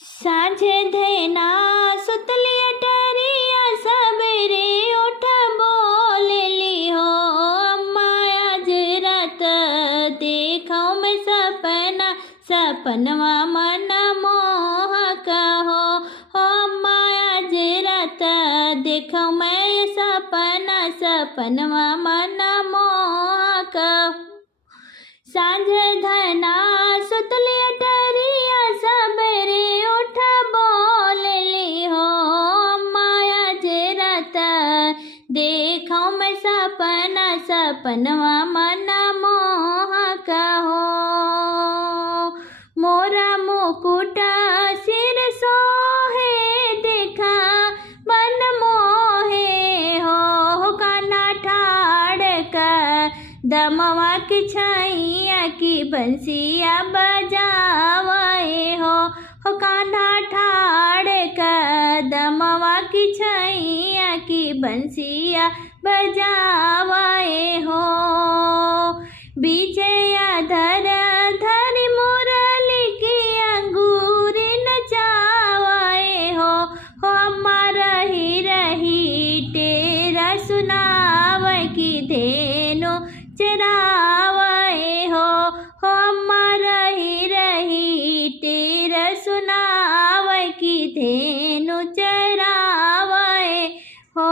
साँझे धैना सुतली अटरिया सबेरे उठ बोलेली हो। अम्मा आज रात देखौ मैं सपना, सपनवा मन मोहक हो। अम्मा आज रात देखौ मैं सपना, सपनवा मन मोहक हो। साँझ धना सुतली अटरिया सबेरे उठ बोलेली हो। अम्मा आज रात देखौ मैं सपना, सपनवा मन मोहक हो। मोरा मुकुट सिर सोहे देखा मन मोहे हो। कान्हा ठाड़ का दमवा की छैया की बंसिया बजावे हो। कान्हा ठाड़ का दमवा की छैया की बंसिया बजावे हो। विजया धर धरी मुरली की अंगूरी नचावे हो। अम्मा रही रही तेरा सुनावे की धेनु चरावे हो। अम्मा रही रही तेरा सुनावे की धेनु चरावे हो।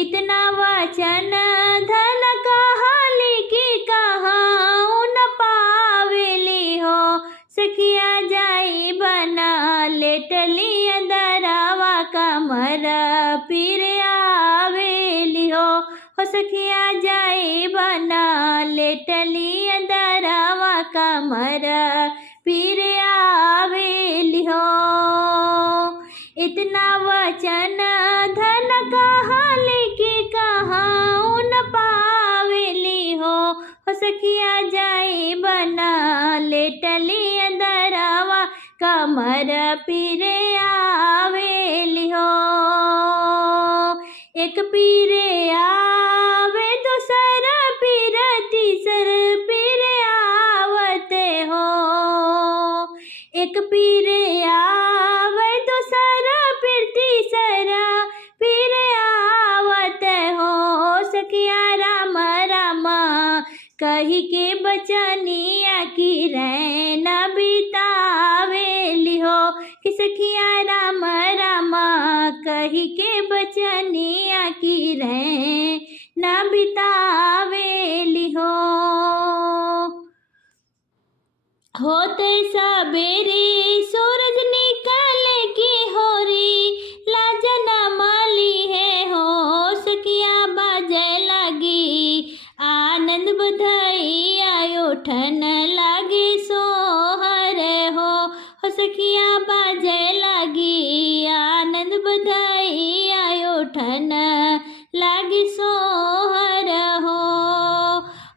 इतना वचन धन कहली की कहाँ न पावेली हो। सखिया जाई बना लेटली अंदरवा कमर पीर आवेली हो। सखिया जाई बना लेटली अंदरवा कमर पीर आवेली हो। इतना वचन धन कहली की कहाँ न पावेली हो। सखिया जाई बना लेटली अंदरवा कमर पीर आवेली हो। एक पीर आवे दूसरा पीर तीसर पीर आवते हो। एक पीर आवे दूसरा पीर तीसरा पीर आवते हो। सखिया राम राम कही के बचनिया की रैना बितावेली हो। कि सखिया राम राम कही के बचनिया की रैना बितावेली हो। होते सबेरे सूरज निकले की होरी लाजन माली है हो। सखिया बाजे लगी आनंद बधाइया उठन लगी सोहर हो। सखिया बाजे लगी आनंद बधाइया उठन लगी सोहर हो।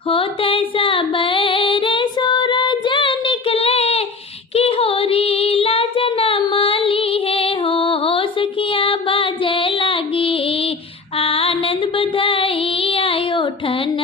होते सबेरे सूरज निकले की होरी लाजन माली है हो। सखिया बाजे लगी आनंद बधाइया उठन